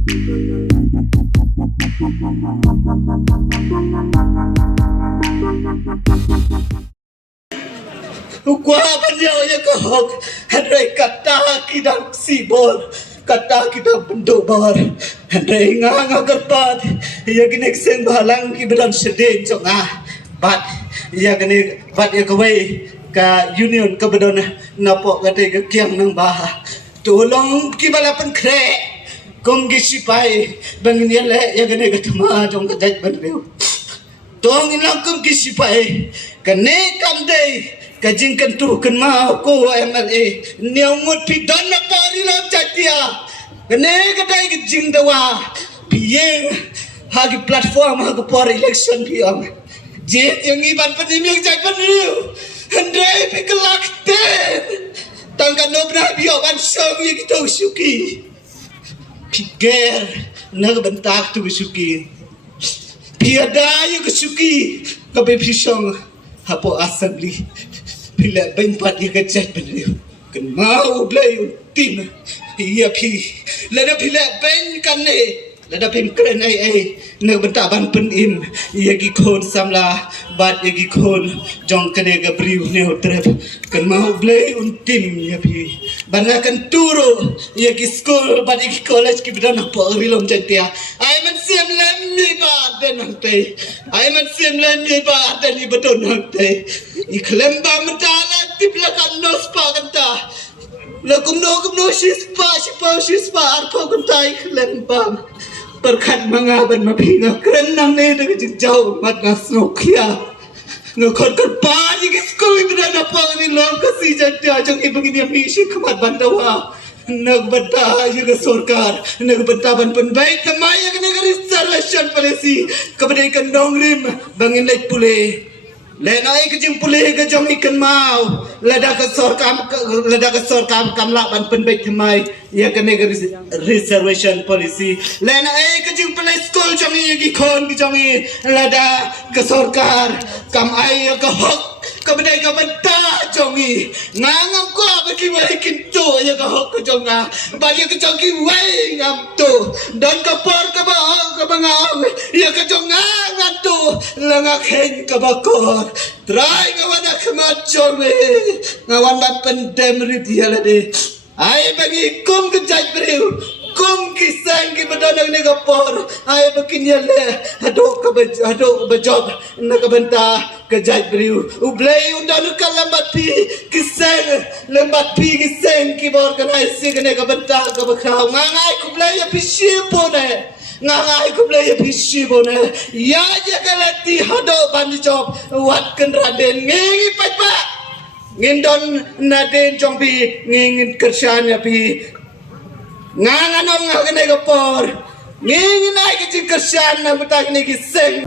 Gua beliau yang kehok Henry kata kita sibol kata kita bentuk bar Henry ngang gerbat ia gini sen balang kibelan sedih congah bat ia gini bat ia kawai ka union kebedon napok kate ke kiang nang bah tolong kibalapan kre kum gisipai bangin ia le ia gini ketema jong kejat bandeu tong ilang kum gisipai kene kamdei kajing kentu ken mau ko MLA niamut pidan na pari lam chatia kene kadai kajing dawa piye hagi platform hagi por election piang je yang iban peniming jai peniu handai pikelak te tangkan nobra bio ban song ye gitu suki piger nag bentak tu suki piada ye suki kabe pisong hapo assembly bila bempat dia kejat beliau kan mau beliau tim iya pi lada bila ben kan ne lada pim keren ai ne bentaban penim iya gi kon samla bat iya gi kon jong kene ga briu ne utrep kan mau beliau tim iya pi banakan turu iya gi school bat iya gi college ki bidan apa rilom jantia ai man siam lem mi ba den nante ai man siam lem mi ba den ni beton nante iklem ba mentala tiblakan nos pa kanta lakumno shispa arko kanta iklem ba berkat mangaban mapinga keren nang ne de jauh mat nasnokia ngakon kan pa ni gisko ibra na pa ni lom kasi jatya jang ibagini mi shi khamat bandawa nagbanta juga sorkar nagbanta ban penbaik kamaya kena garis reservation policy kepada ikan dongrim bangin lek pule lena ai kejing pule ke jong ikan mau lada ke sorkam kamla ban penbaik kamai ya kena garis reservation policy lena ai kejing pule school jong gi kon gi jong lada ke sorkar kam ai ke hok kepada ikan benta jongi ngangam ko bagi waikin tu ya ka hok jonga bagi ke jongi wai ngam tu dan kapor ka ba ka bangam ya ka jonga ngam tu langa khen ka bakor try ngawana khamat jongi ngawan bat pendem rit ya lade ai bagi kum ke jaj beriu kum kisang ki badanang ni kapor ai bakin ya le hadok bejob na ka benta kejai beriu ublei undan kalambat pi kisang lembat pi kisang ki bor kana isi kene ka benta ka bakau ngangai ku blei ya pishi pone ngangai ku blei ya pishi pone ya je kalati hadok ban job wat kan raden ngi pa ngindon naden jong pi ngin kersan ya pi nganganon ngakene ka por ngin ai ki kersan na butak ni kisang